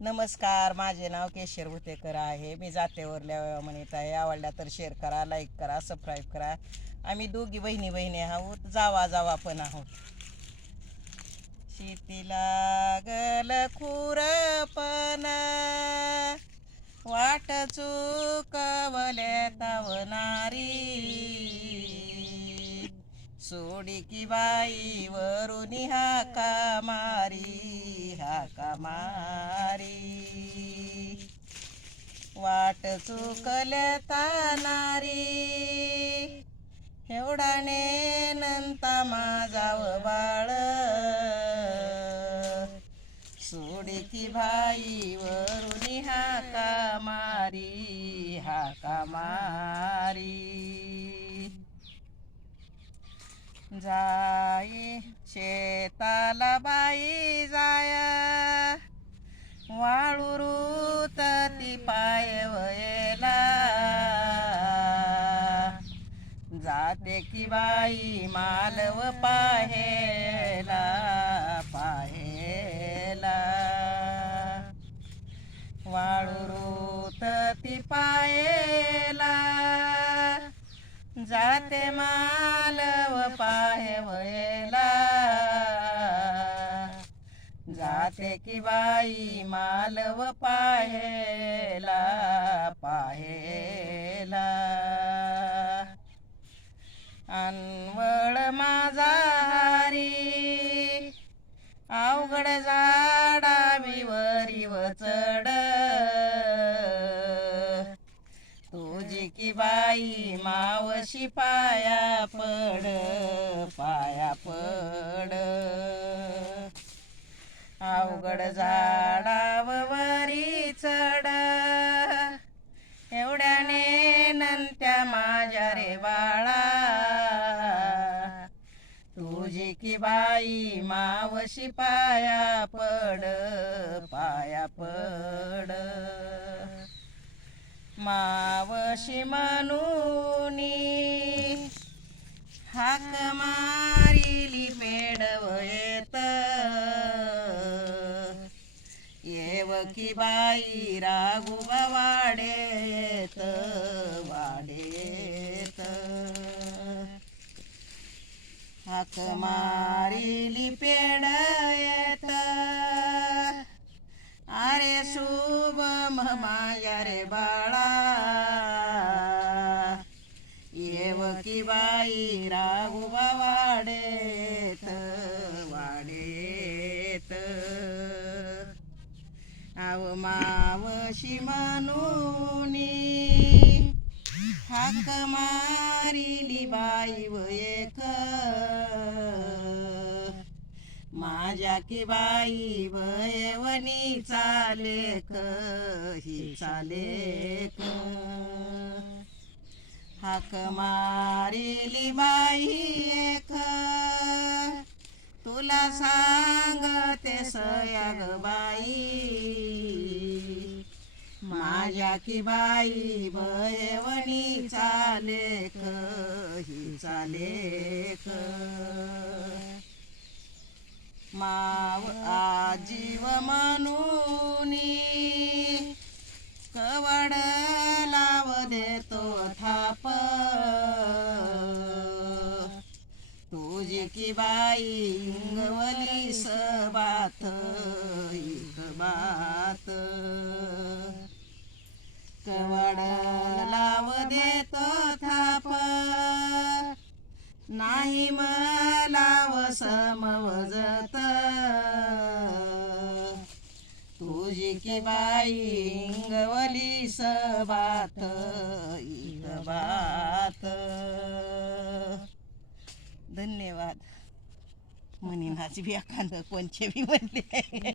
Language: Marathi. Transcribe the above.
नमस्कार माझे नाव केशर भुतेकर आहे. मी जातेवरल्या म्हणत आहे. आवडल्या तर शेअर करा लाईक करा सबस्क्राईब करा. आम्ही दोघी बहिणी बहिणी आहोत. जावा जावा पण आहोत. शेतीला गल खुरपण. की बाई वरून हाका मारी हाका मारी. वाट चुकल्या तानारी एवढाने नंता माझाव बाळ. सोडी की भाई वरून हाका मारी हाका मारी. जाई शेताला बाई जाय वाळूरूत ती पाय वयला. जाते की बाई मालव पाहेला पाहेला. वाळूरूत ती पायला. जाते मा पाहे वयला जाते की बाई मालव पाहेला पाहेला. अनवळ माझा हारी अवघड झाडा विवरी चढ तुझी की बाई मावशी पाया पड पाया पड. अवघड झाडावरी चढ. एवढ्याने नंत्या माझ्या रे बाळा. तुझी की बाई मावशी पाया पड पाया पड. मावशी म्हणूनी हाक मारिली पेडवयेत येव की बाई राघुबा वाडेत वाडेत. हाक मारिली पेड येत अरे शुभ माया रे बाळ. मावशी म्हणूनी. हाक मारिली बाई वयक माझ्या की बाई वयवनी चालेक ही चालेक. हाक मारिली बाई एक. तुला सांगते सयाग बाई. की बाई भयवणी चालेक ही चालेख माव आजीव म्हणूनी कवड लाव देतो थाप. तुझी की बाई इंगवली सबात बात. कवड लाव देतो थाप. नाही मलाव समवजत तुझी की बाई इंगवली सबात बात धन्यवाद. म्हणीन हाची बी एखादं कोणचे बी म्हणले.